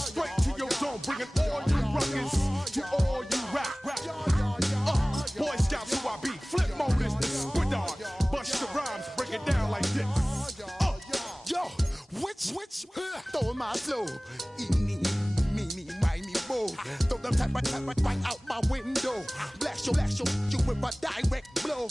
Straight to your dome, bringing all you ruckus to all you rap. Boy Scouts who I be. Flip mode is the squid on. Bust the rhymes, break it down like this. Yo, which, throw my flow. Me, whoa. Throw them type right out my window. Blast you with a direct blow.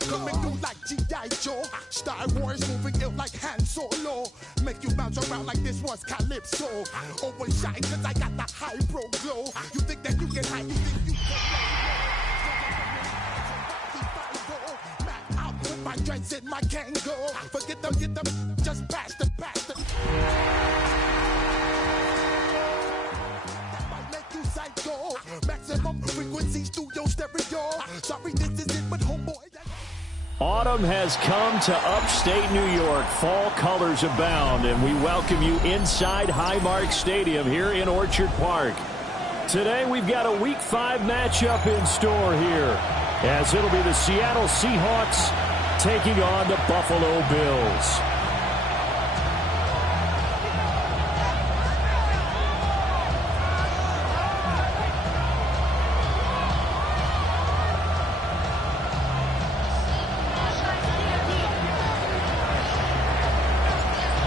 Coming through like G.I. Joe. Star Wars moving ill like Han Solo. Make you bounce around like this was Calypso. Overshine cause I got the high pro glow. You think that you can hide, you think you can Mac out with my dreads in my Kango. Forget them, just pass the psycho. Maximum frequency studio stereo. Sorry, this is it, but homeboy. Autumn has come to upstate New York. Fall colors abound, and we welcome you inside Highmark Stadium here in Orchard Park. Today, we've got a Week 5 matchup in store here, as it'll be the Seattle SeaHAWks taking on the Buffalo Bills.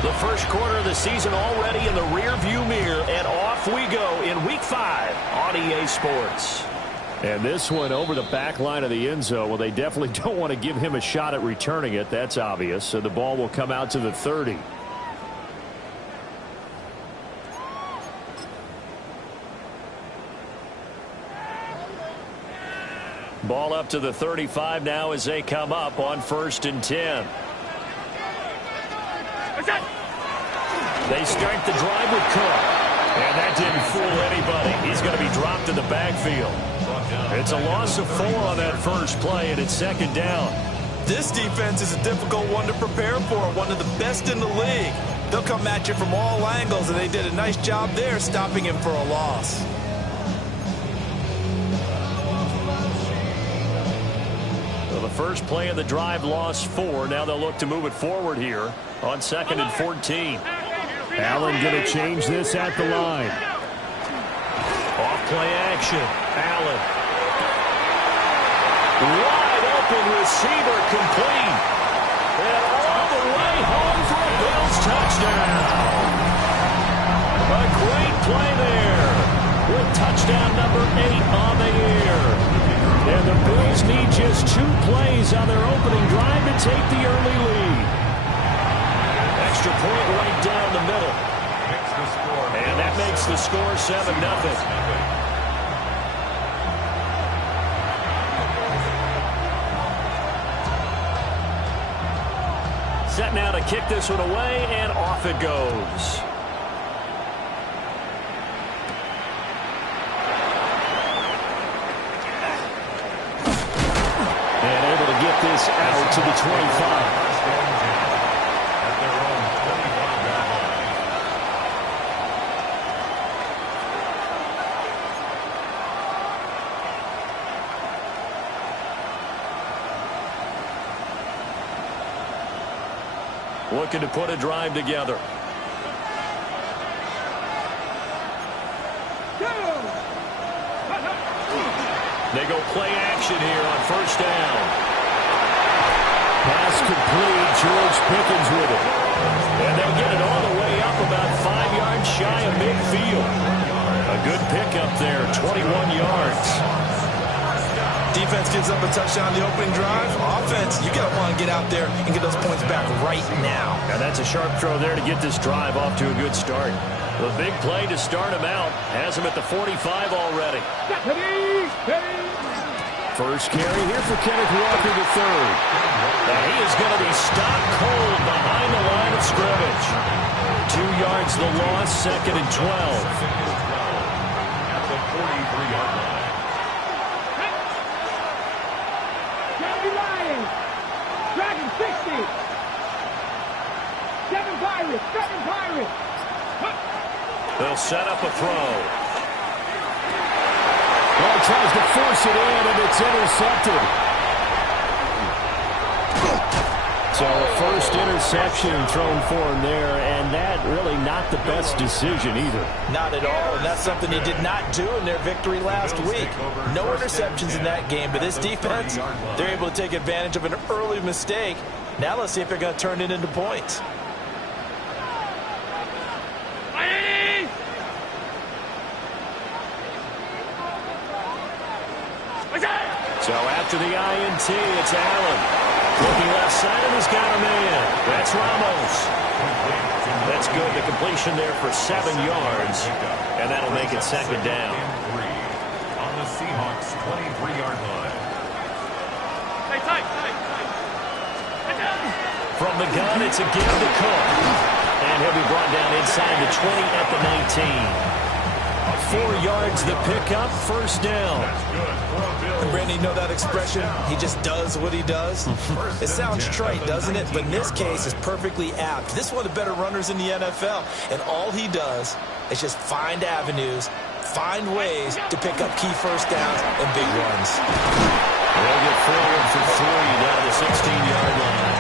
The first quarter of the season already in the rear-view mirror, and off we go in Week 5 on EA Sports. And this one over the back line of the end zone. Well, they definitely don't want to give him a shot at returning it. That's obvious. So the ball will come out to the 30. Ball up to the 35 now as they come up on 1st and 10. They start the drive with Cook. And that didn't fool anybody. He's going to be dropped in the backfield. It's a loss of 4 on that first play, and it's 2nd down. This defense is a difficult one to prepare for, one of the best in the league. They'll come at you from all angles, and they did a nice job there stopping him for a loss. Well, the first play of the drive lost 4. Now they'll look to move it forward here on 2nd and 14. Allen going to change this at the line. Off play action. Allen. Wide open receiver complete. And all the way home for a Bills touchdown. A great play there with touchdown number 8 on the year. And the Bills need just 2 plays on their opening drive to take the early lead. Extra point right down the middle. And that makes the score 7-0. Set now to kick this one away, and off it goes. And able to get this out to the 25. Looking to put a drive together. They go play action here on 1st down. Pass complete. George Pickens with it. And they'll get it all the way up about 5 yards shy of midfield. A good pickup there, 21 yards. Defense gives up a touchdown the opening drive. Offense, you got to want to get out there and get those points back right now. And that's a sharp throw there to get this drive off to a good start. The big play to start him out has him at the 45 already. First carry here for Kenneth Walker III. And he is going to be stopped cold behind the line of scrimmage. 2 yards the loss, 2nd and 12. At the 43-yard line. Dragon 60. 7 Pirates. 7 Pirates. They'll set up a throw. Well, tries to force it in, and it's intercepted. So a first interception thrown for him there, and that really not the best decision either. Not at all, and that's something he did not do in their victory last week. No interceptions in that game, but this defense, they're able to take advantage of an early mistake. Now let's see if they're going to turn it into points. So after the INT, it's Allen. Looking left side, and he's got a man. That's Ramos. That's good. The completion there for 7 yards, and that'll make it second down. On the Seahawks' 23-yard line. From the gun, it's a give to Cook. And he'll be brought down inside the 20 at the 19. 4 yards the pickup, first down. And Brandon, you know that expression? He just does what he does. It sounds trite, doesn't it? But in this case, it's perfectly apt. This is one of the better runners in the NFL. And all he does is just find avenues, find ways to pick up key first downs and big runs. They'll get forward for 3 down the 16-yard line.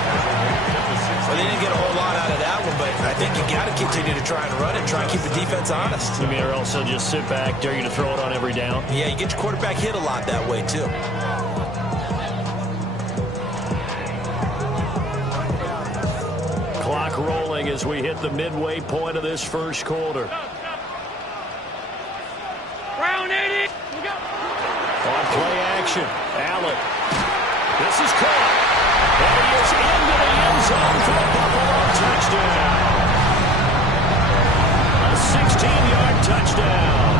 Well, they didn't get a whole lot out of that one, but I think you got to continue to try and run it, try and keep the defense honest. I mean, or else they'll just sit back, dare you to throw it on every down. Yeah, you get your quarterback hit a lot that way, too. Clock rolling as we hit the midway point of this first quarter. Round 80. On play action, Allen. This is caught. And he is into the end zone for a Buffalo touchdown. A 16-yard touchdown.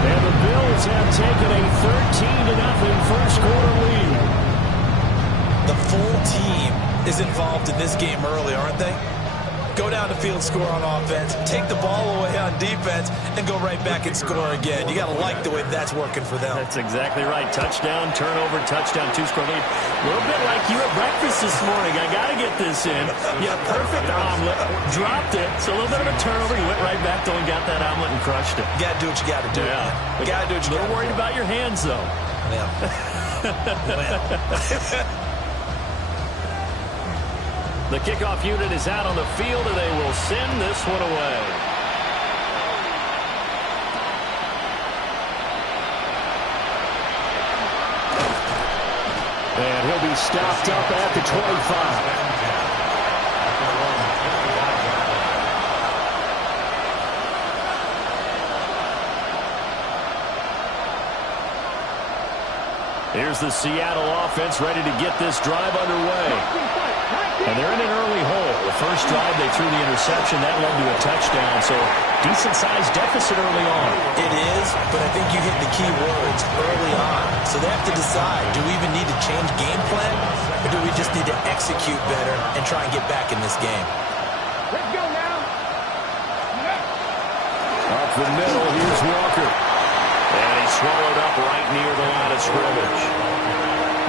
And the Bills have taken a 13-0 first quarter lead. The full team is involved in this game early, aren't they? Go down the field, score on offense, take the ball away on defense, and go right back and score again. You got to like the way that's working for them. That's exactly right. Touchdown, turnover, touchdown, 2-score lead. A little bit like you at breakfast this morning. I got to get this in. Yeah, perfect omelet. Dropped it. So a little bit of a turnover. You went right back though and got that omelet and crushed it. You got to do what you got to do. Yeah. You got to do what you got to do. A little worried about your hands, though. Yeah. The kickoff unit is out on the field, and they will send this one away. And he'll be stopped up at the 25. Here's the Seattle offense ready to get this drive underway. And they're in an early hole. The first drive, they threw the interception. That led to a touchdown. So decent-sized deficit early on. It is, but I think you hit the key words early on. So they have to decide, do we even need to change game plan? Or do we just need to execute better and try and get back in this game? Let's go now. Up the middle, here's Walker. And he's swallowed up right near the line of scrimmage.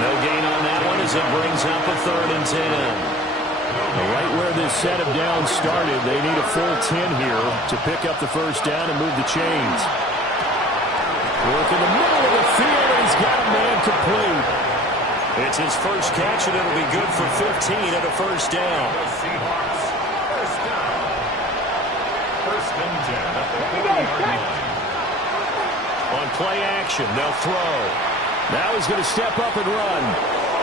No gain on that one as it brings up a 3rd and 10. Right where this set of downs started, they need a full 10 here to pick up the first down and move the chains. Work in the middle of the field, and he's got a man complete. It's his first catch, and it'll be good for 15 at a first down. Seahawks, first down. First and 10 at the 40-yard line. On play action, they'll throw. Now he's going to step up and run.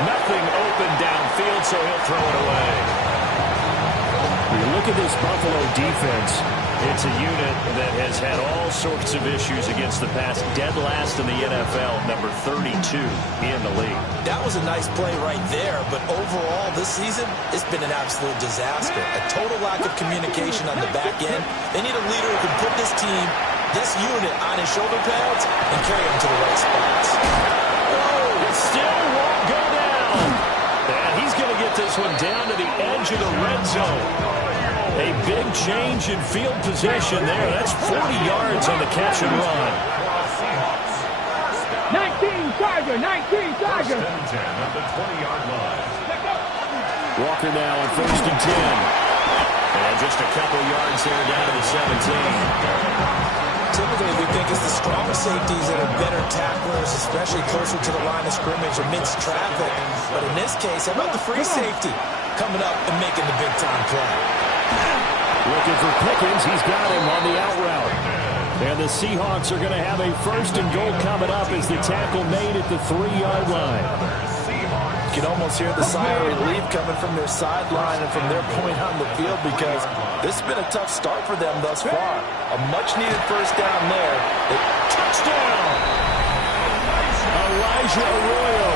Nothing open downfield, so he'll throw it away. When you look at this Buffalo defense, it's a unit that has had all sorts of issues against the pass. Dead last in the NFL, number 32 in the league. That was a nice play right there, but overall this season, it's been an absolute disaster. A total lack of communication on the back end. They need a leader who can put this team, this unit, on his shoulder pads and carry them to the right spots. Whoa, it still won't go down. And he's going to get this one down to the edge of the red zone. A big change in field position there. That's 40 yards on the catch and run. 19 Charger, 19 Charger. First and 10 at the 20-yard line. Walker now on 1st and 10. And just a couple yards there down to the 17. Typically, we think it's the stronger safeties that are better tacklers, especially closer to the line of scrimmage amidst traffic. But in this case, how about the free safety? coming up and making the big-time play. Looking for Pickens. He's got him on the out route. And the Seahawks are going to have a first and goal coming up as the tackle made at the 3-yard line. You can almost hear the sigh of relief coming from their sideline and from their point on the field because this has been a tough start for them thus far. A much-needed first down there. Touchdown! Elijah Arroyo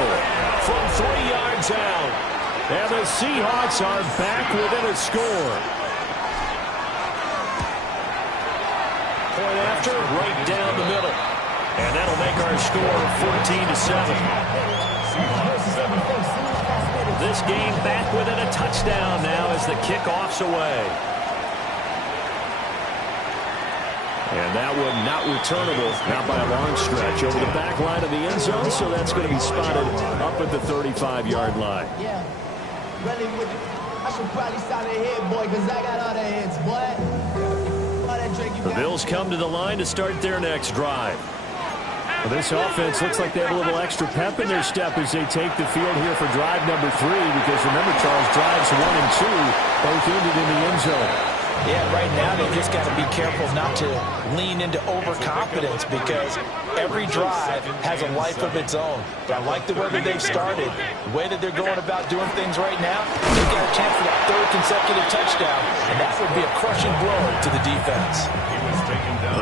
from 3 yards out. And the Seahawks are back within a score. Point after, right down the middle. And that'll make our score 14-7. This game back within a touchdown now as the kickoff's away. And that one not returnable, not by a long stretch, over the back line of the end zone, so that's going to be spotted up at the 35-yard line. Yeah, really, I should probably sign a hit, boy, because I got all the hits, boy. The Bills come to the line to start their next drive. Well, this offense looks like they have a little extra pep in their step as they take the field here for drive number 3, because remember, Charles, drives 1 and 2 both ended in the end zone. Yeah, right now they just got to be careful not to lean into overconfidence because every drive has a life of its own. But I like the way that they've started, the way that they're going about doing things right now. They've got a chance for that 3rd consecutive touchdown, and that would be a crushing blow to the defense.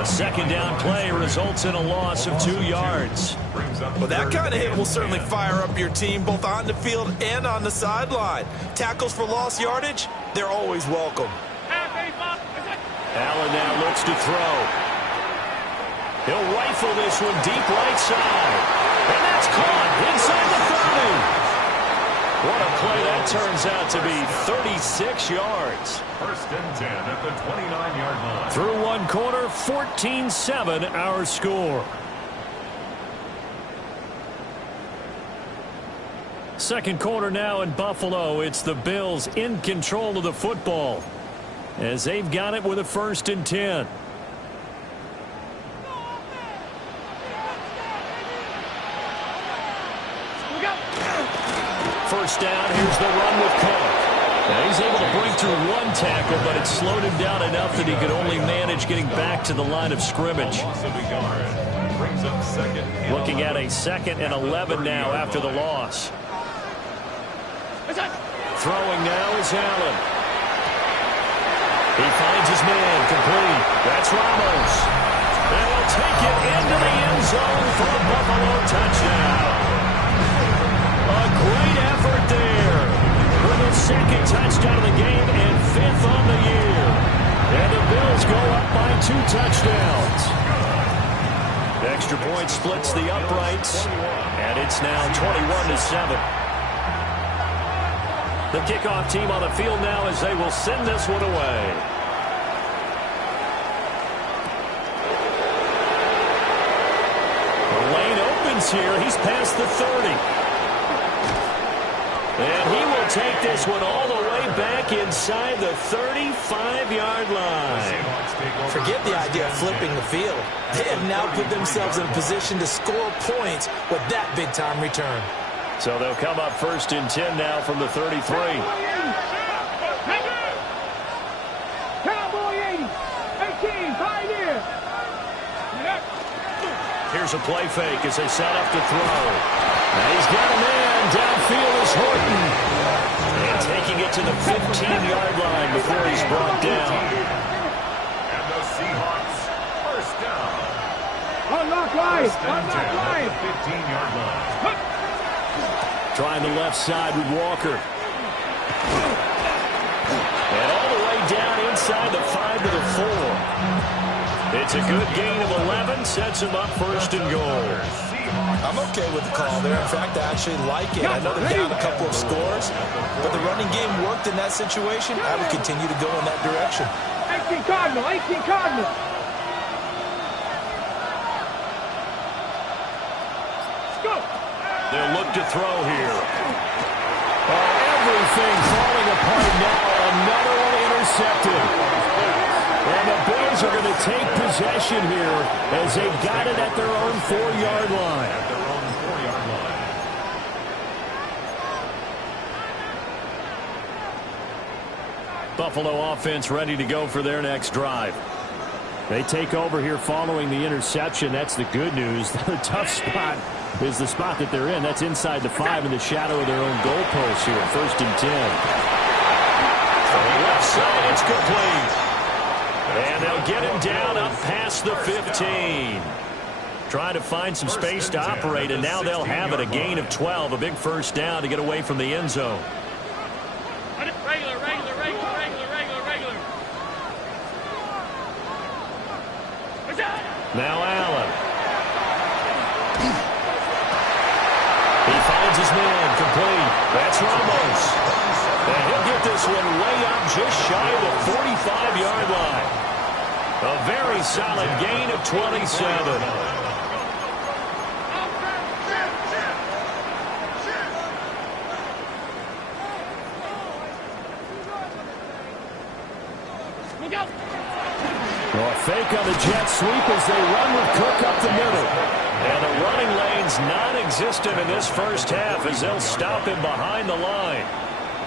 The second down play results in a loss of 2 yards. Well, that kind of hit will certainly fire up your team both on the field and on the sideline. Tackles for lost yardage, they're always welcome. Allen now looks to throw. He'll rifle this one deep right side. And that's caught inside the 30. What a play that turns out to be. 36 yards. First and 10 at the 29-yard line. Through one quarter, 14-7 our score. Second quarter now in Buffalo. It's the Bills in control of the football as they've got it with a 1st and 10. First down, here's the run with Cook. Now he's able to break through 1 tackle, but it slowed him down enough that he could only manage getting back to the line of scrimmage. Looking at a 2nd and 11 now after the loss. Throwing now is Allen. He finds his man, complete. That's Ramos. And he'll take it into the end zone for a Buffalo touchdown. A great effort there for the 2nd touchdown of the game and 5th on the year. And the Bills go up by 2 touchdowns. Extra point splits the uprights, and it's now 21-7. The kickoff team on the field now as they will send this one away. The lane opens here. He's past the 30. And he will take this one all the way back inside the 35-yard line. Forget the idea of flipping the field. They have now put themselves in a position to score points with that big-time return. So they'll come up 1st and 10 now from the 33. Cowboy 80. 18, Pioneer. Here's a play fake as they set up to throw. Now he's got a man. Downfield is Horton. And taking it to the 15-yard line before he's brought down. And the Seahawks, first down. Unlock line. First and 10 Unlock line. at the 15-yard line. Trying the left side with Walker. And all the way down inside the 5 to the 4. It's a good gain of 11. Sets him up 1st and goal. I'm okay with the call there. In fact, I actually like it. I know they're down a couple of scores, but the running game worked in that situation. I would continue to go in that direction. 18 Cardinal. 18 Cardinal. Let's go. They'll look to throw here. Everything falling apart now. Another one intercepted. And the Bills are going to take possession here as they've got it at their own 4-yard line. Buffalo offense ready to go for their next drive. They take over here following the interception. That's the good news. The tough spot is the spot that they're in. That's inside the 5 in the shadow of their own goalpost here. 1st and 10. From the left side, it's complete. And they'll get him down up past the 15. Trying to find some space to operate, and now they'll have it. A gain of 12. A big first down to get away from the end zone. Regular. Now Allen. He finds his man, complete. That's Ramos. And he'll get this one way up just shy of the 45-yard line. A very solid gain of 27. Fake on the jet sweep as they run with Cook up the middle. And the running lane's non-existent in this first half as they'll stop him behind the line.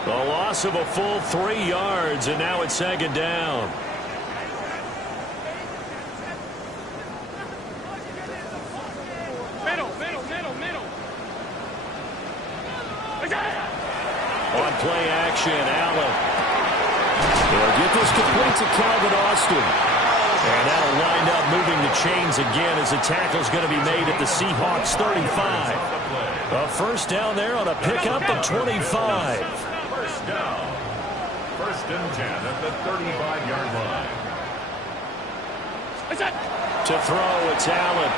The loss of a full 3 yards, and now it's 2nd down. Middle. On play action, Allen. They'll get this complete to Calvin Austin. And that'll wind up moving the chains again as the tackle's going to be made at the Seahawks 35. A first down there on a pickup of 25. First down. 1st and 10 at the 35-yard line. To throw, it's Allen.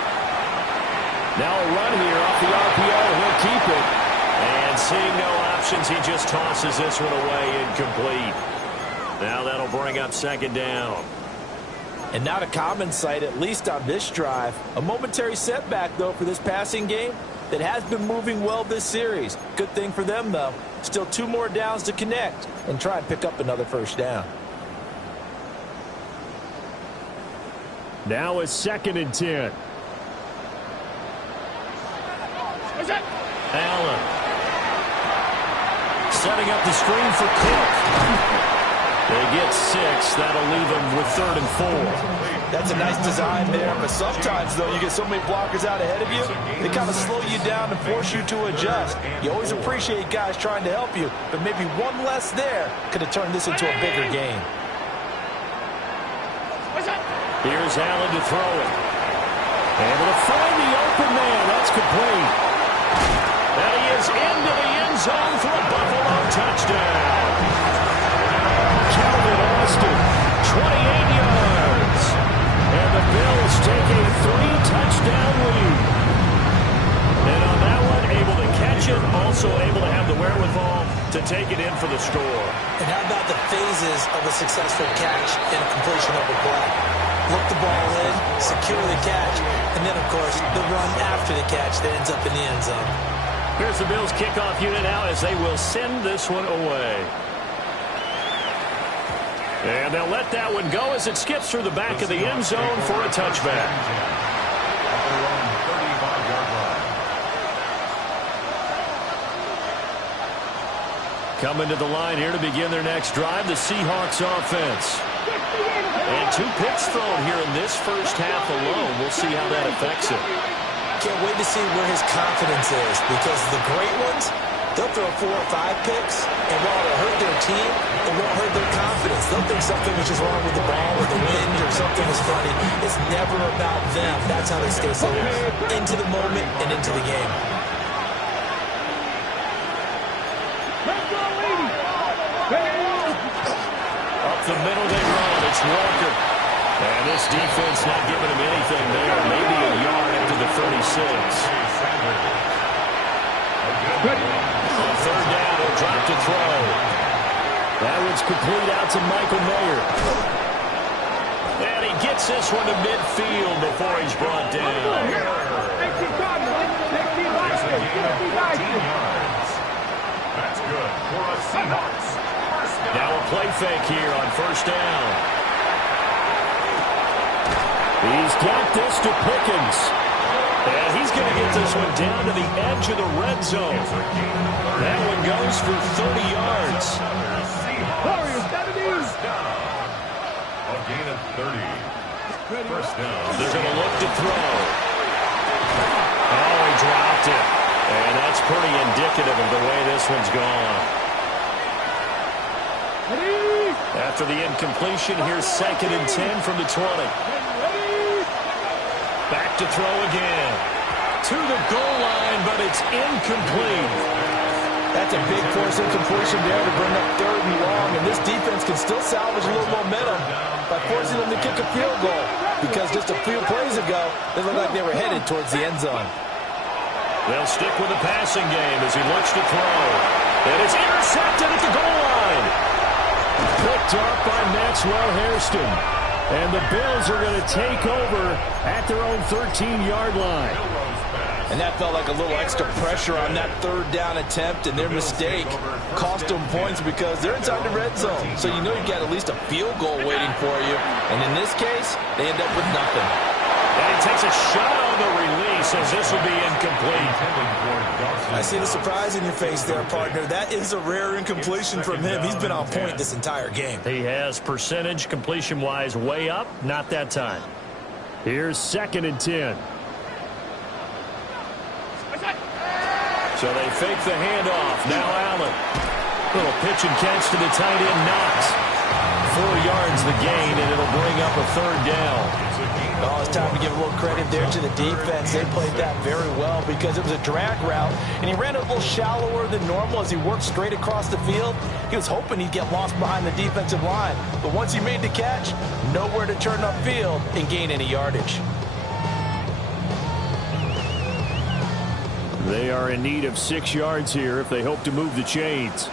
Now a run here off the RPO. He'll keep it. And seeing no options, he just tosses this one away, incomplete. Now that'll bring up 2nd down. And not a common sight, at least on this drive. A momentary setback, though, for this passing game that has been moving well this series. Good thing for them, though. Still 2 more downs to connect and try and pick up another first down. Now it's 2nd and 10. Allen. Setting up the screen for Cook. They get 6. That'll leave them with 3rd and 4. That's a nice design there, but sometimes, though, you get so many blockers out ahead of you, they kind of slow you down and force you to adjust. You always appreciate guys trying to help you, but maybe one less there could have turned this into a bigger game. Here's Allen to throw it. Able to find the open man. That's complete. And he is into the end zone for a Buffalo touchdown. Calvin Austin, 28 yards. And the Bills take a 3-touchdown lead. And on that one, able to catch it, also able to have the wherewithal to take it in for the score. And how about the phases of a successful catch and a completion of a play? Look the ball in, secure the catch, and then, of course, the run after the catch that ends up in the end zone. Here's the Bills kickoff unit now as they will send this one away. And they'll let that one go as it skips through the back of the end zone for a touchback. Coming to the line here to begin their next drive, the Seahawks offense. And 2 picks thrown here in this first half alone. We'll see how that affects it. Can't wait to see where his confidence is, because the great ones, they'll throw 4 or 5 picks, and while it'll hurt their team, it won't hurt their confidence. They'll think something was just wrong with the ball or the wind or something is funny. It's never about them. That's how they stay so into the moment and into the game. Up the middle they run. It's Walker. And this defense not giving him anything there. Maybe a yard into the 36. On 3rd down, he'll drop to throw. That one's complete out to Michael Mayer. And he gets this one to midfield before he's brought down. That's good for a Seahawks. Now a play fake here on 1st down. He's got this to Pickens. And he's going to get this one down to the edge of the red zone. That one goes for 30 yards. A gain of 30. First down. They're going to look to throw. Oh, he dropped it. And that's pretty indicative of the way this one's gone. After the incompletion, here's 2nd and 10 from the 20. Back to throw again. To the goal line, but it's incomplete. That's a big force incompletion there to bring up 3rd and long, and this defense can still salvage a little momentum by forcing them to kick a field goal, because just a few plays ago, they looked like they were headed towards the end zone. They'll stick with the passing game as he looks to throw. And it's intercepted at the goal line. Picked up by Maxwell Hairston. And the Bills are going to take over at their own 13-yard line. And that felt like a little extra pressure on that 3rd down attempt, and their mistake cost them points because they're inside the red zone. So you know you've got at least a field goal waiting for you. And in this case, they end up with nothing. And he takes a shot on the release as this will be incomplete. I see the surprise in your face there, partner. That is a rare incompletion from him. He's been on point this entire game. He has percentage completion-wise way up. Not that time. Here's 2nd and 10. So they fake the handoff. Now Allen. Little pitch and catch to the tight end, Knox. 4 yards the gain, and it'll bring up a 3rd down. Oh, it's time to give a little credit there to the defense. They played that very well because it was a drag route, and he ran a little shallower than normal as he worked straight across the field. He was hoping he'd get lost behind the defensive line, but once he made the catch, nowhere to turn upfield and gain any yardage. They are in need of 6 yards here if they hope to move the chains.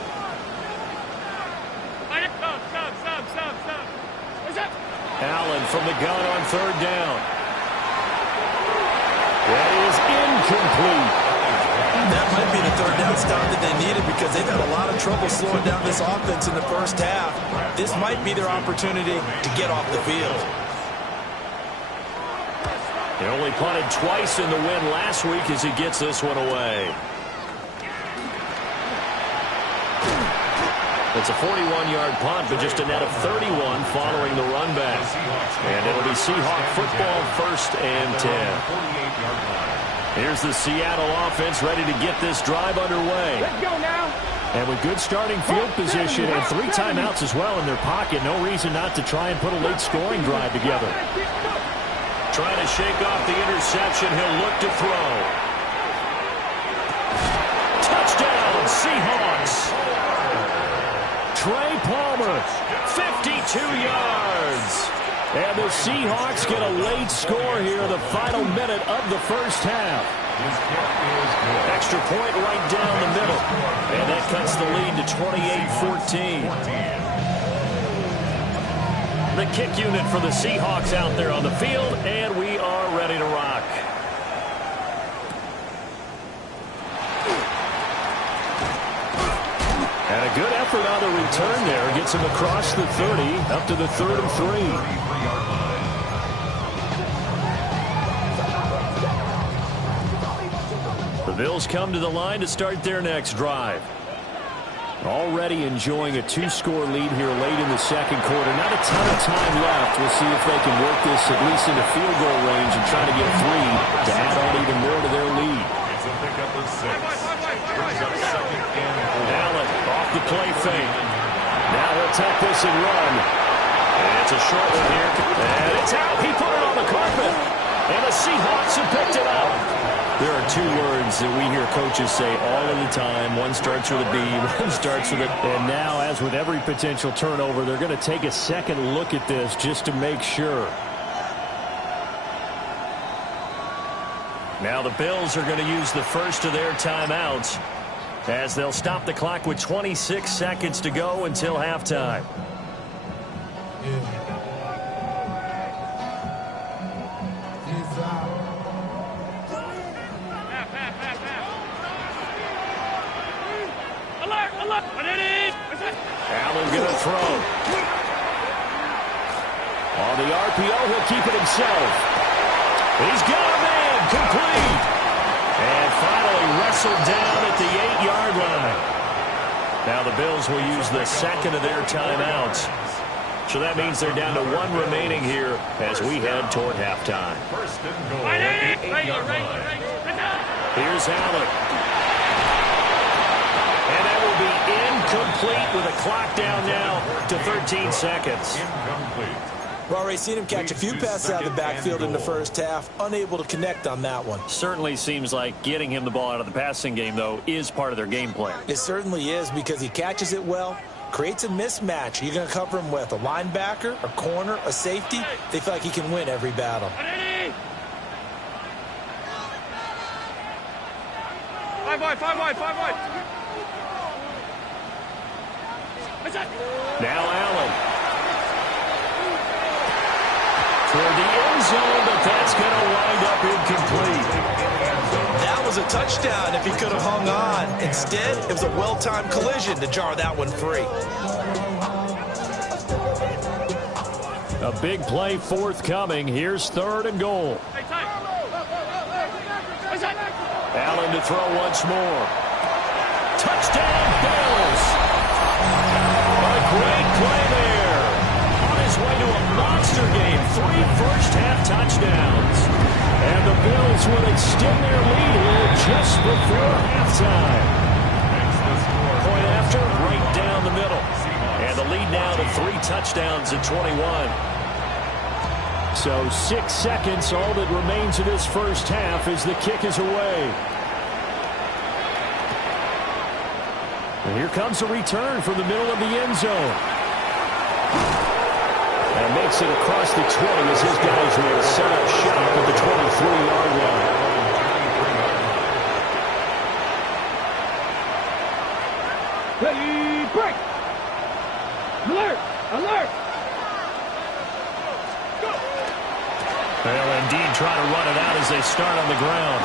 Allen from the gun on 3rd down. That is incomplete. That might be the 3rd down stop that they needed because they've had a lot of trouble slowing down this offense in the first half. This might be their opportunity to get off the field. He only punted twice in the win last week as he gets this one away. It's a 41-yard punt, but just a net of 31 following the run back. And it'll be SeaHAWK football, 1st and 10. Here's the Seattle offense ready to get this drive underway. Let's go now. And with good starting field position and 3 timeouts as well in their pocket, no reason not to try and put a late scoring drive together. Trying to shake off the interception. He'll look to throw. Touchdown, Seahawks. Trey Palmer, 52 yards. And the Seahawks get a late score here in the final minute of the first half. Extra point right down the middle. And that cuts the lead to 28-14. The kick unit for the Seahawks out there on the field, and we are ready to rock. And a good effort on the return there. Gets him across the 30, up to the 3rd and 3. The Bills come to the line to start their next drive. Already enjoying a 2-score lead here late in the 2nd quarter. Not a ton of time left. We'll see if they can work this at least into field goal range and try to get 3 to add on even more to their lead. It's a pickup of 6. Brings up 2nd and 4. Allen off the play fake. Now he'll tuck this and run. And it's a short one here. And it's out. He put it on the carpet. And the Seahawks have picked it up. There are 2 words that we hear coaches say all of the time. One starts with a B, one starts with a... And now, as with every potential turnover, they're going to take a second look at this just to make sure. Now the Bills are going to use the first of their timeouts as they'll stop the clock with 26 seconds to go until halftime. Allen going to throw. On the RPO, he'll keep it himself. He's got a man, complete. And finally wrestled down at the 8-yard line. Now the Bills will use the second of their timeouts. So that means they're down to 1 remaining here as we head toward halftime. First and goal. Here's Allen. And that will be incomplete with a clock down now to 13 seconds. Incomplete. Well, Ray, seen him catch a few passes out of the backfield in the first half. Unable to connect on that one. Certainly seems like getting him the ball out of the passing game, though, is part of their game plan. It certainly is because he catches it well, creates a mismatch. You're going to cover him with a linebacker, a corner, a safety. They feel like he can win every battle. Five wide. Now Allen. Toward the end zone, but that's going to wind up incomplete. That was a touchdown if he could have hung on. Instead, it was a well-timed collision to jar that one free. A big play forthcoming. Here's 3rd and goal. Allen to throw once more. Touchdown, Bills. A great play there. On his way to a monster game. 3 first-half touchdowns. And the Bills will extend their lead here just before halftime. Point after, right down the middle. And the lead now to 3 touchdowns at 21. So 6 seconds, all that remains of this first half as the kick is away. And here comes a return from the middle of the end zone. And makes it across the 20 as his guys will set up shop at the 23-yard line. Ready, break! Alert! They'll indeed try to run it out as they start on the ground.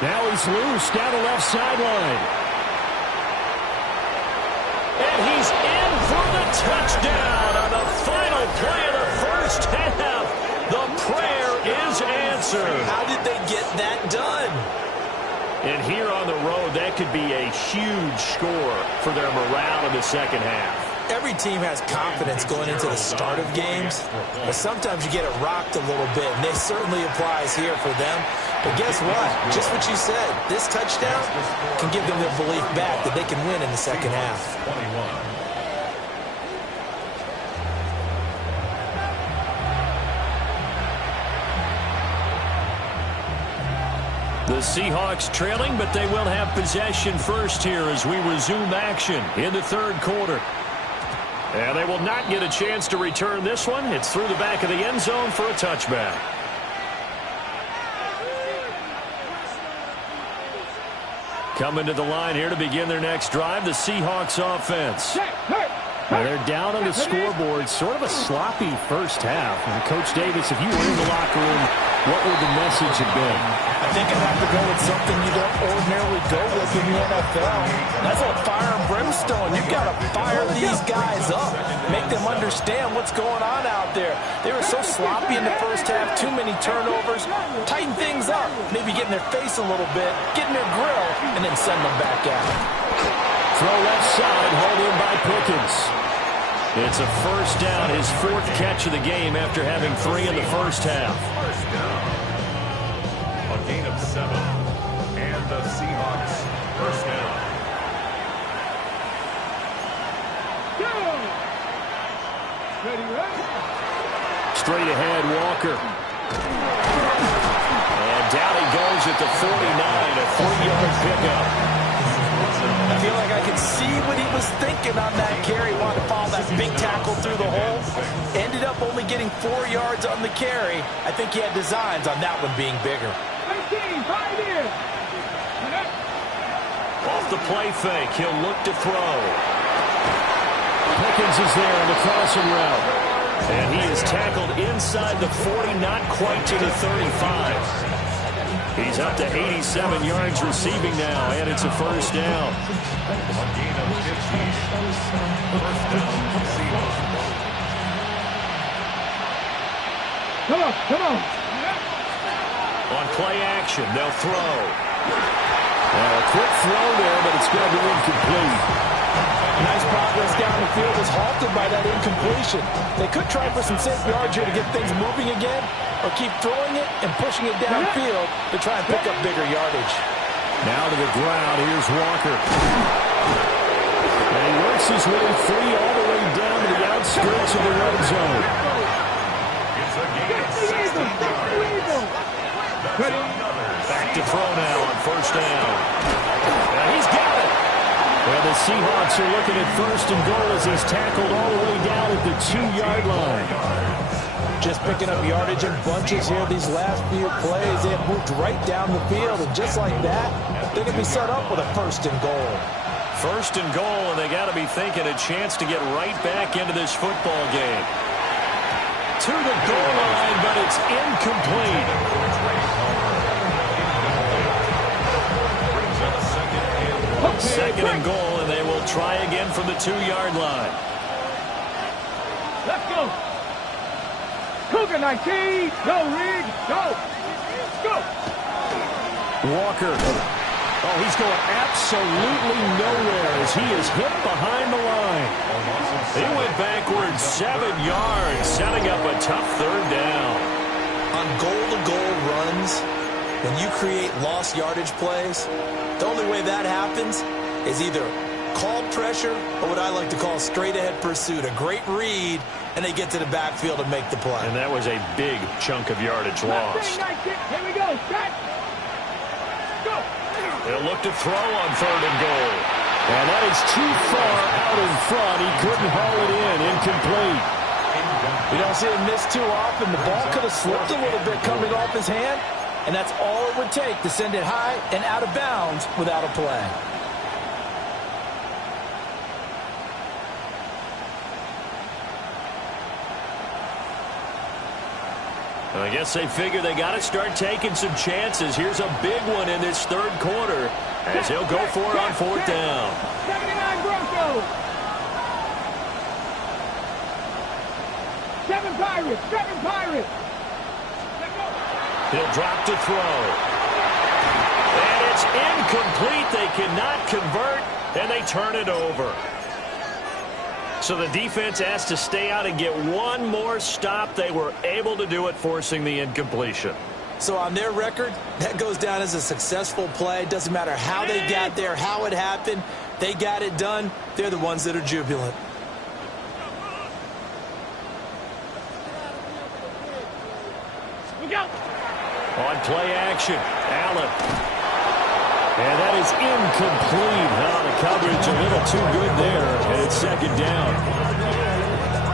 Now he's loose down the left sideline. And he's in for the touchdown on the final play of the first half. The prayer is answered. How did they get that done? And here on the road, that could be a huge score for their morale in the second half. Every team has confidence going into the start of games, but sometimes you get it rocked a little bit, and this certainly applies here for them. But guess what? Just what you said, this touchdown can give them their belief back that they can win in the second half. 21. The Seahawks trailing, but they will have possession first here as we resume action in the 3rd quarter. And they will not get a chance to return this one. It's through the back of the end zone for a touchback. Coming to the line here to begin their next drive, the Seahawks offense. And they're down on the scoreboard. Sort of a sloppy first half. And Coach Davis, if you were in the locker room, what would the message have been? I think I'd have to go with something you don't ordinarily go with in the NFL. That's a fire and brimstone. You've got to fire these guys up. Make them understand what's going on out there. They were so sloppy in the first half. Too many turnovers. Tighten things up. Maybe get in their face a little bit. Get in their grill. And then send them back out. Throw left side, hauled in by Pickens. It's a first down, his 4th catch of the game after having 3 in the first half. First down. A gain of 7. And the Seahawks first down. Straight ahead, Walker. And down he goes at the 49, a 3-yard pickup. I feel like I can see what he was thinking on that carry. Wanted to follow that big tackle through the hole. Ended up only getting 4 yards on the carry. I think he had designs on that one being bigger. Off the play fake, he'll look to throw. Pickens is there on the crossing route. And he is tackled inside the 40, not quite to the 35. He's up to 87 yards receiving now, and it's a first down. A gain of 15. First down, Seahawks. Come on. On play action, they'll throw. Well, a quick throw there, but it's going to be incomplete. Nice progress down the field was halted by that incompletion. They could try for some safe yards here to get things moving again, or keep throwing it and pushing it downfield to try and pick up bigger yardage. Now to the ground. Here's Walker. And he works his way free all the way down to the outskirts of the red zone. It's a gain of 16 yards. Back to throw now on first down. And he's got it. Well, the Seahawks are looking at first and goal as he's tackled all the way down at the 2-yard line. Just picking up yardage in bunches here these last few plays. They have moved right down the field, and just like that, they're going to be set up with a first and goal. First and goal, and they got to be thinking a chance to get right back into this football game. To the goal line, but it's incomplete. Second and goal, and they will try again from the 2-yard line. Let's go. Cougar 19. Go, Reed. Go. Go. Walker. Oh, he's going absolutely nowhere as he is hit behind the line. He went backwards 7 yards, setting up a tough third down. On goal-to-goal runs, when you create lost yardage plays, the only way that happens is either called pressure or what I like to call straight-ahead pursuit. A great read, and they get to the backfield and make the play. And that was a big chunk of yardage lost. Here we go. Shot. Go. They'll look to throw on third and goal. And that is too far out in front. He couldn't haul it in. Incomplete. You don't see him miss too often. The ball could have slipped a little bit coming off his hand, and that's all it would take to send it high and out of bounds without a play. I guess they figure they got to start taking some chances. Here's a big one in this third quarter as he'll go for it on fourth down. 79 Broncos. 7 Pirates. 7 Pirates. He'll drop to throw. And it's incomplete. They cannot convert, and they turn it over. So the defense has to stay out and get one more stop. They were able to do it, forcing the incompletion. So on their record, that goes down as a successful play. It doesn't matter how they got there, how it happened. They got it done. They're the ones that are jubilant. Look out. On play action, Allen. And that is incomplete. Oh, the coverage a little too good there, and it's second down.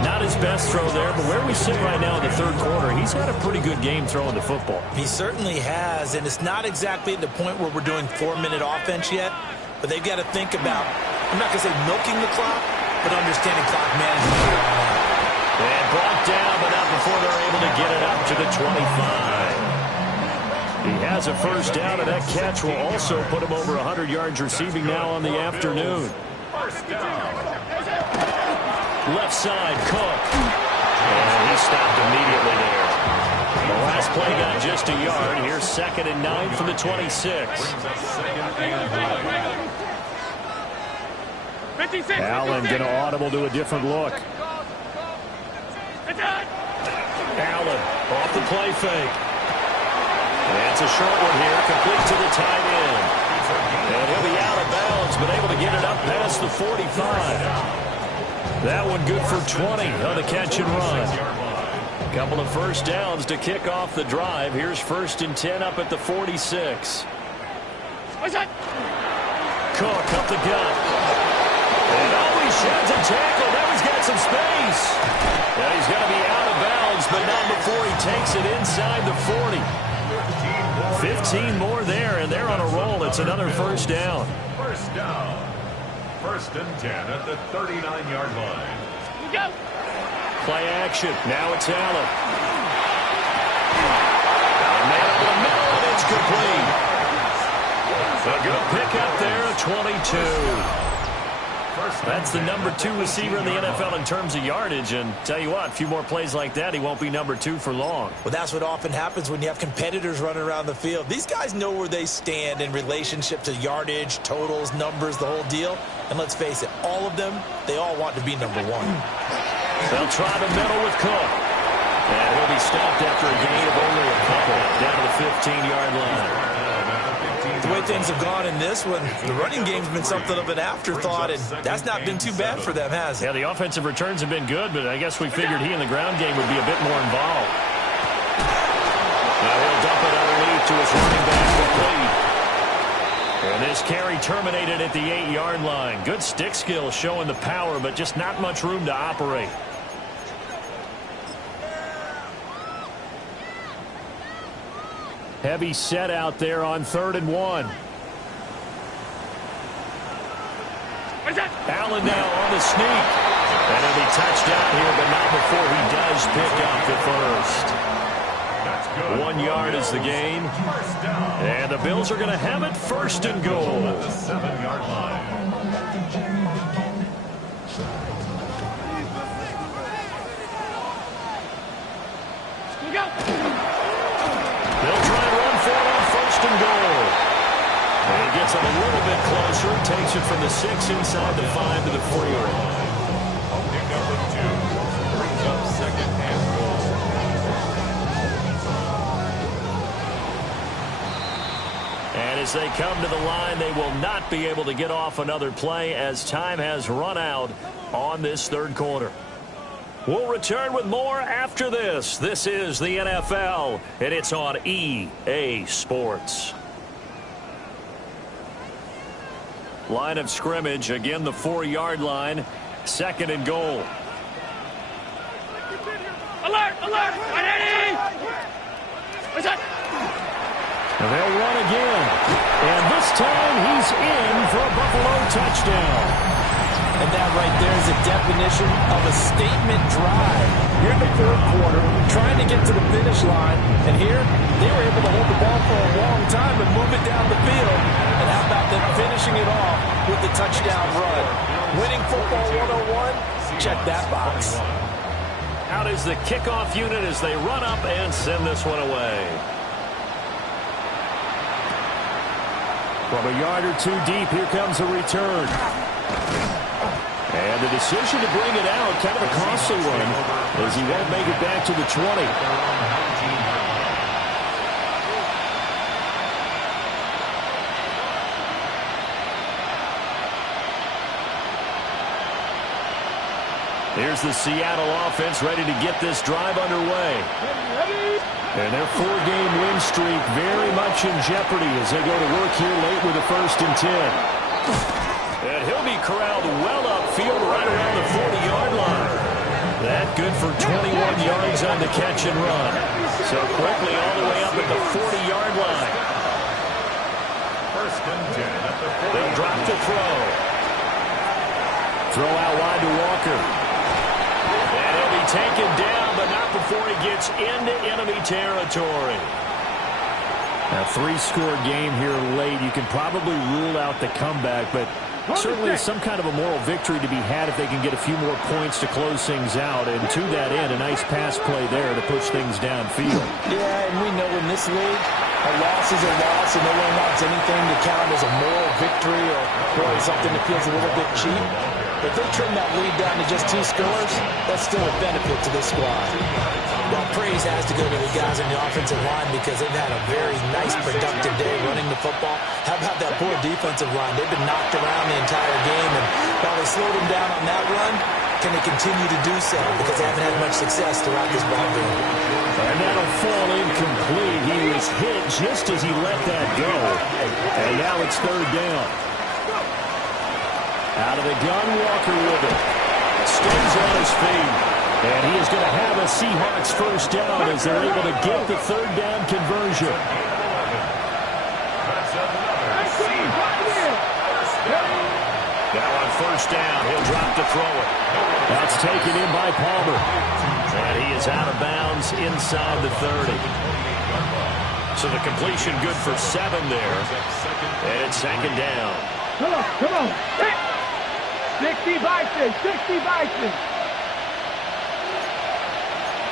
Not his best throw there, but where we sit right now in the third quarter, he's had a pretty good game throwing the football. He certainly has, and it's not exactly at the point where we're doing 4-minute offense yet, but they've got to think about, I'm not going to say milking the clock, but understanding clock management. And brought down, but not before they're able to get it up to the 25. He has a first down, and that catch will also put him over 100 yards receiving now on the afternoon. Left side, Cook. And he stopped immediately there. The last play got just a yard. Here's 2nd and 9 from the 26. Allen going to audible to a different look. Allen off the play fake. And it's a short one here, complete to the tight end. And he'll be out of bounds, but able to get it up past the 45. That one good for 20 on the catch and run. A couple of first downs to kick off the drive. Here's 1st and 10 up at the 46. Cook up the gut. And he sheds a tackle. Now he's got some space. And he's going to be out of bounds, but not before he takes it inside the 40. 15 more there, and they're on a roll. It's another first down. First down. 1st and 10 at the 39-yard line. Go. Play action. Now it's Allen. Man up the middle, and it's complete. A good pickup there, a 22. That's the number 2 receiver in the NFL in terms of yardage, and tell you what, a few more plays like that, he won't be number 2 for long. Well, that's what often happens when you have competitors running around the field. These guys know where they stand in relationship to yardage, totals, numbers, the whole deal, And let's face it, all of them, they all want to be number one. They'll try the middle with Cook. And he'll be stopped after a gain of only a couple down to the 15-yard line. The way things have gone in this one, the running game's been something of an afterthought, and that's not been too bad for them, has it? Yeah, the offensive returns have been good, but I guess we figured he in the ground game would be a bit more involved. Now he'll dump it underneath to his running back complete. And this carry terminated at the 8-yard line. Good stick skill showing the power, but just not much room to operate. Heavy set out there on 3rd and 1. Allen now on the sneak. And he'll be touched down here, but not before he does pick up the first. 1 yard is the gain. And the Bills are going to have it 1st and goal. At the 7-yard line. They'll try and run for it on 1st and goal. And he gets it a little bit closer. Takes it from the 6 inside the 5 to the 4-yard line. Pick number 2 brings up 2nd and goal. And as they come to the line, they will not be able to get off another play as time has run out on this 3rd quarter. We'll return with more after this. This is the NFL, and it's on EA Sports. Line of scrimmage, again the 4-yard line, 2nd and goal. Alert! Alert! Ready! What's that? And they'll run again. And this time he's in for a Buffalo touchdown. And that right there is a definition of a statement drive. You're in the 4th quarter, trying to get to the finish line, and here they were able to hold the ball for a long time and move it down the field. And how about them finishing it off with the touchdown run? Winning football 101, check that box. Out is the kickoff unit as they run up and send this one away. From a yard or 2 deep, here comes a return. And the decision to bring it out, kind of a costly one, as he won't make it back to the 20. Here's the Seattle offense ready to get this drive underway. And their 4-game win streak very much in jeopardy as they go to work here late with a 1st and 10. And he'll be corralled well upfield right around the 40-yard line. That good for 21 yards on the catch and run. So quickly all the way up at the 40-yard line. 1st and 10 at the 40. They'll drop to throw. Throw out wide to Walker. And he'll be taken down, but not before he gets into enemy territory. A 3-score game here late. You can probably rule out the comeback, but certainly some kind of a moral victory to be had if they can get a few more points to close things out. And to that end, a nice pass play there to push things downfield. Yeah, and we know in this league, a loss is a loss, and no one wants anything to count as a moral victory or something that feels a little bit cheap. If they trim that lead down to just 2 scores, that's still a benefit to this squad. Well, praise has to go to the guys on the offensive line because they've had a very nice, productive day running the football. How about that poor defensive line? They've been knocked around the entire game, and while they slowed them down on that run, can they continue to do so? Because they haven't had much success throughout this ball game. And that'll fall incomplete. He was hit just as he let that go. And now it's 3rd down. Out of the gun, Walker with it. Stays on his feet. And he is going to have a Seahawks 1st down as they're able to get the 3rd down conversion. Now on 1st down, he'll drop to throw it. That's taken in by Palmer. And he is out of bounds inside the 30. So the completion good for 7 there. And it's 2nd down. Come on, come on. 60 Vikings, 60 Vikings.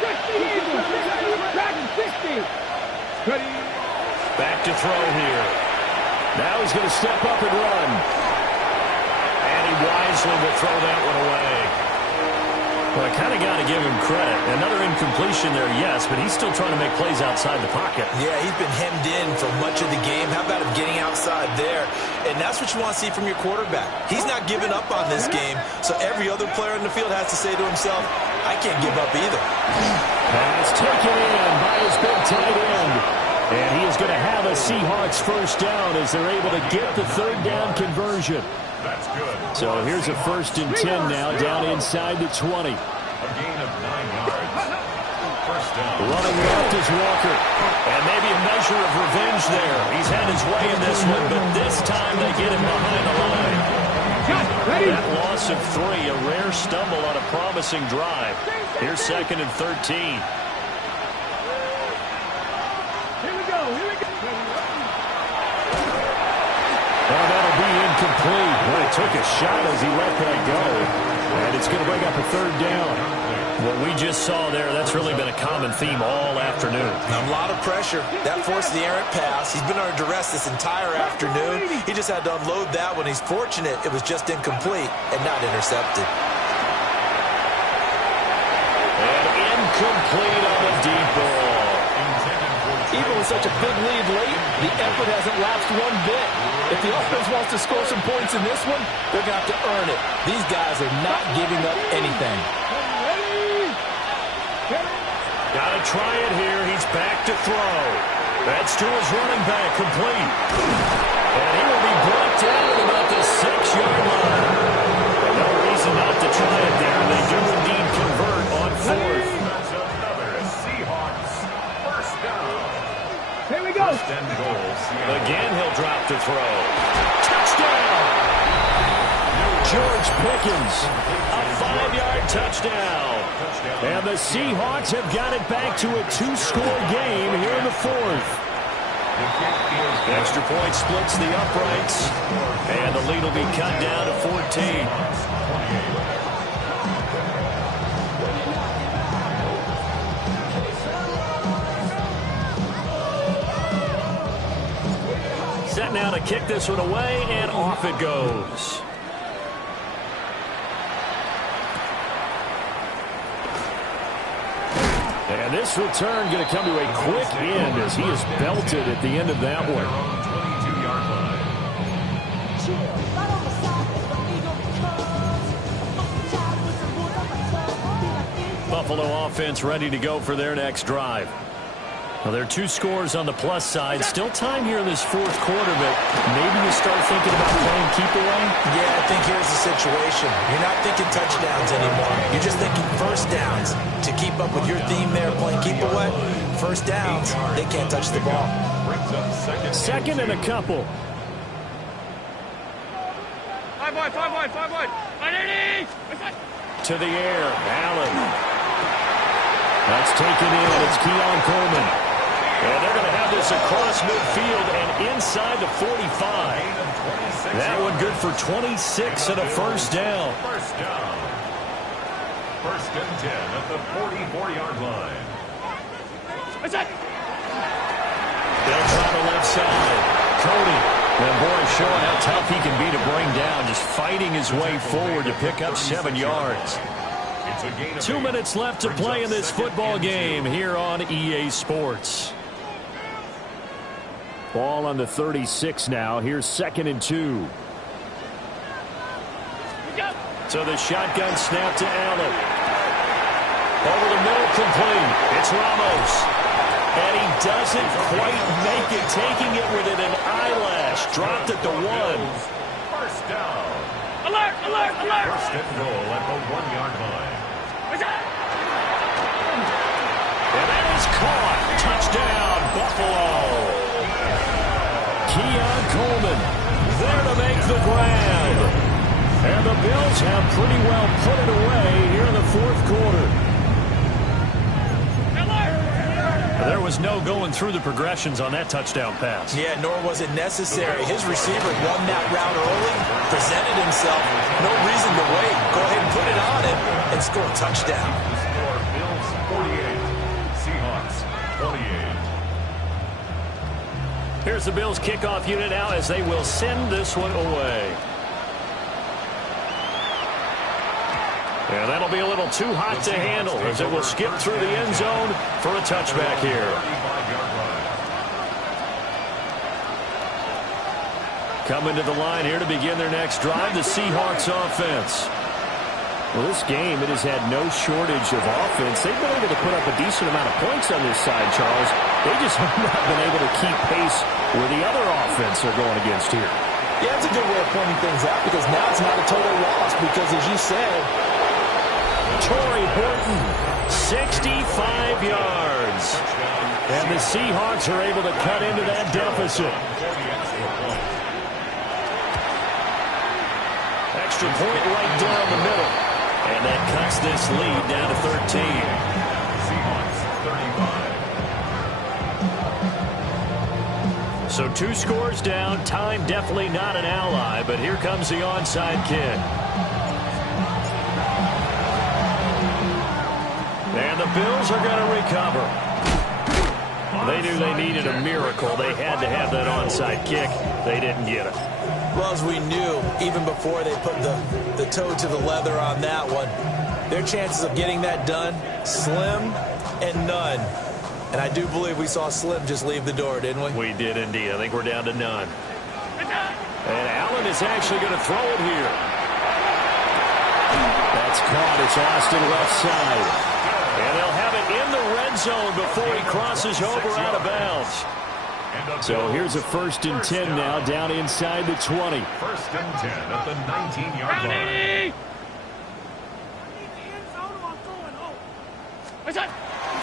60 Eagles, 60. Back to throw here. Now he's going to step up and run. And he wisely to throw that one away. Well, I kind of got to give him credit. Another incompletion there, yes, but he's still trying to make plays outside the pocket. Yeah, he's been hemmed in for much of the game. How about him getting outside there? And that's what you want to see from your quarterback. He's not giving up on this game, so every other player in the field has to say to himself, I can't give up either. Pass taken in by his big tight end. And he is going to have a Seahawks first down as they're able to get the third down conversion. That's good. So here's a 1st and 10 now, down inside the 20. A gain of 9 yards. First down. Running left is Walker. And maybe a measure of revenge there. He's had his way in this one, but this time they get him behind the line. That loss of 3, a rare stumble on a promising drive. Here's 2nd and 13. Well, that'll be incomplete. Boy, took a shot as he let that go. And it's going to bring up a 3rd down. What we just saw there, that's really been a common theme all afternoon. A lot of pressure. That forced the errant pass. He's been under duress this entire afternoon. He just had to unload that one. He's fortunate it was just incomplete and not intercepted. And incomplete on the deep ball. Even with such a big lead late, the effort hasn't lapsed one bit. If the offense wants to score some points in this one, they're going to have to earn it. These guys are not giving up anything. Got to try it here. He's back to throw. That's to his running back, complete. And he will be brought down at about the 6-yard line. No reason not to try it there. They do indeed convert on 4th. That's another Seahawks first down. Here we go. First and goal, Seattle. Again, he'll drop to throw. Touchdown! George Pickens, a 5-yard touchdown. And the Seahawks have got it back to a 2-score game here in the 4th. Extra point splits the uprights. And the lead will be cut down to 14. Set now to kick this one away, and off it goes. And this return going to come to a quick end as he is belted at the end of that one. 22-yard line. Buffalo offense ready to go for their next drive. Well, there are 2 scores on the plus side. Still time here in this 4th quarter, but maybe you start thinking about playing keep away? Yeah, I think here's the situation. You're not thinking touchdowns anymore. You're just thinking first downs. To keep up with your theme there, playing keep away, first downs, they can't touch the ball. Brings up second and a couple. 5 wide, 5 wide, 5 wide. To the air, Allen. That's taken in. It's Keon Coleman. And they're going to have this across midfield and inside the 45. That one good for 26 and a first down. First down. First and 10 at the 44-yard line. They'll try the left side. Cody. And boy, showing how tough he can be to bring down. Just fighting his way forward to pick up 7 yards. 2 minutes left to play in this football game here on EA Sports. Ball on the 36 now. Here's 2nd and 2. So the shotgun snap to Allen. Over the middle, complete. It's Ramos. And he doesn't quite make it, taking it within an eyelash. Dropped at the 1. First down. Alert, alert, alert. First and goal at the 1-yard line. And that is caught. Touchdown, Buffalo. Keon Coleman there to make the grab. And the Bills have pretty well put it away here in the 4th quarter. There was no going through the progressions on that touchdown pass. Yeah, nor was it necessary. His receiver won that route early, presented himself. No reason to wait. Go ahead and put it on him and score a touchdown. Score Bills 48, Seahawks 28. Here's the Bills kickoff unit now as they will send this one away. And that'll be a little too hot to handle as it will skip through the end zone for a touchback here. Coming to the line here to begin their next drive, the Seahawks offense. Well, this game, it has had no shortage of offense. They've been able to put up a decent amount of points on this side, Charles. They just have not been able to keep pace where the other offense are going against here. Yeah, it's a good way of pointing things out because now it's not a total loss because, as you said, Torrey Horton, 65 yards. And the Seahawks are able to cut into that deficit. Extra point right down the middle. And that cuts this lead down to 13. Seahawks 35. So 2 scores down. Time definitely not an ally, but here comes the onside kick. And the Bills are going to recover. They knew they needed a miracle. They had to have that onside kick. They didn't get it. well, as we knew, even before they put the toe to the leather on that one, their chances of getting that done, slim and none. And I do believe we saw Slim just leave the door, didn't we? We did indeed. I think we're down to none. And Allen is actually going to throw it here. That's caught. It's Austin left side. And they'll have it in the red zone before he crosses over out of bounds. So here's a 1st and 10 now, down inside the 20. 1st and 10 at the 19-yard line.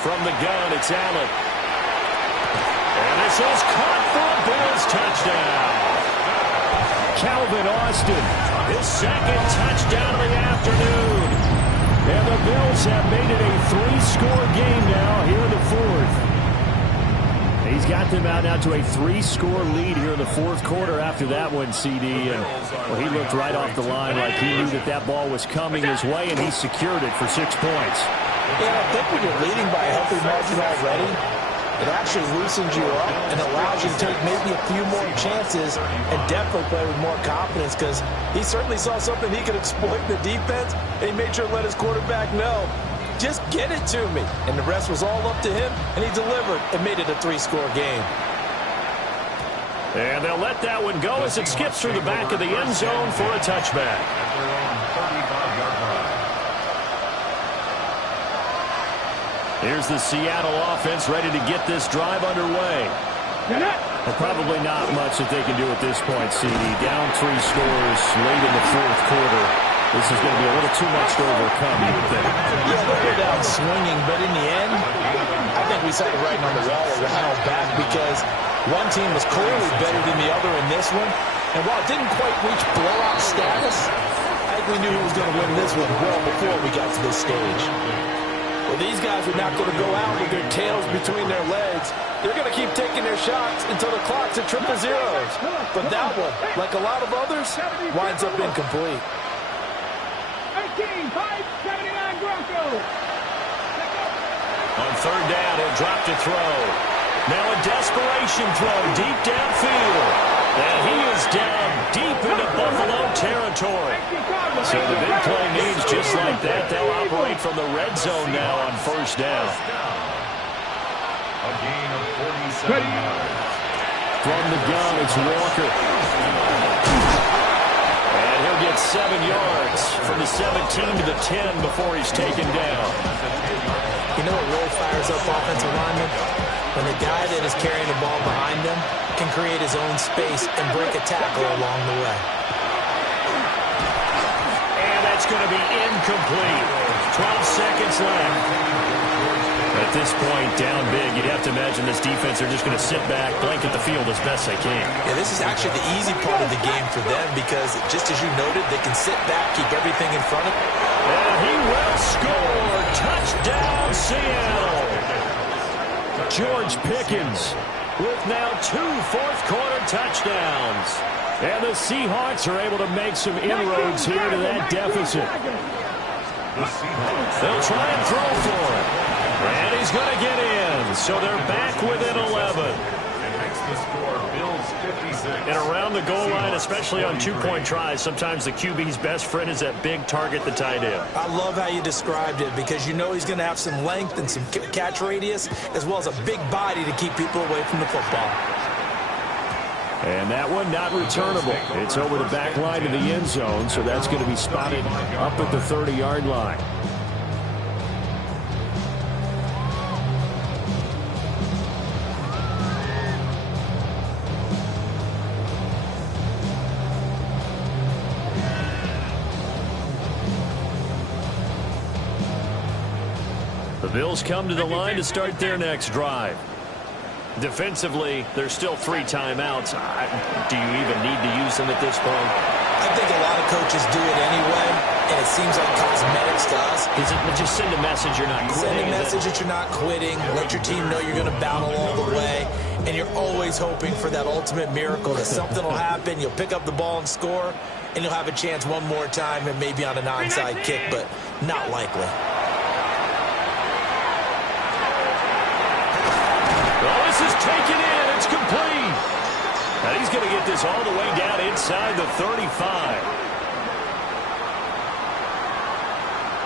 From the gun, it's Allen. And this is caught for a Bills touchdown. Calvin Austin, his 2nd touchdown of the afternoon. And the Bills have made it a 3-score game now here in the 4th. He's got them out now to a 3-score lead here in the 4th quarter after that one, CD. And well, he looked right off the line like he knew that that ball was coming his way, and he secured it for 6 points. Yeah, I think when you're leading by a healthy margin already, it actually loosens you up and allows you to take maybe a few more chances and definitely play with more confidence, because he certainly saw something he could exploit in the defense, and he made sure to let his quarterback know, just get it to me. And the rest was all up to him, and he delivered and made it a 3-score game. And they'll let that one go as it skips through the back of the end zone for a touchback. At their own 35-yard line. Here's the Seattle offense ready to get this drive underway. Well, probably not much that they can do at this point, CD. Down 3 scores late in the 4th quarter. This is going to be a little too much to overcome, you would think. Yeah, they'll go down swinging, but in the end, I think we saw the writing on the wall or we held back, because one team was clearly better than the other in this one. And while it didn't quite reach blowout status, I think we knew who was going to win this one well before we got to this stage. Well, these guys are not going to go out with their tails between their legs. They're going to keep taking their shots until the clock's at 000. But that one, like a lot of others, winds up incomplete. 13, 579 Broncos. On 3rd down, he'll drop to throw. Now a desperation throw deep downfield. And he is down deep into Buffalo territory. So the big play means just like that, they'll operate from the red zone now on 1st down. A gain of 47 yards. From the gun, it's Walker. And he'll get 7 yards from the 17 to the 10 before he's taken down. You know what really fires up offensive linemen? When the guy that is carrying the ball behind them can create his own space and break a tackle along the way. And that's going to be incomplete. 12 seconds left. At this point, down big, you'd have to imagine this defense are just going to sit back, blanket the field as best they can. Yeah, this is actually the easy part of the game for them, because just as you noted, they can sit back, keep everything in front of them. And he will score. Touchdown, Seattle. George Pickens with now 2 4th-quarter touchdowns. And the Seahawks are able to make some inroads here to that deficit. They'll try and throw for it. And he's going to get in. So they're back within 11. the score, Bills 56. And around the goal line, especially on two-point tries, sometimes the QB's best friend is that big target, the tight end. I love how you described it because you know he's going to have some length and some catch radius as well as a big body to keep people away from the football. And that one not returnable. It's over the back line of the end zone, so that's going to be spotted up at the 30-yard line. The Bills come to the line to start their next drive. Defensively, there's still 3 timeouts. Do you even need to use them at this point? I think a lot of coaches do it anyway, and it seems like cosmetics to us. Just send a message you're not quitting. Send a message that you're not quitting. Let your team know you're going to battle all the way, and you're always hoping for that ultimate miracle that something will happen, you'll pick up the ball and score, and you'll have a chance one more time and maybe on an onside kick, but not likely. This is taken in. It's complete. And he's going to get this all the way down inside the 35.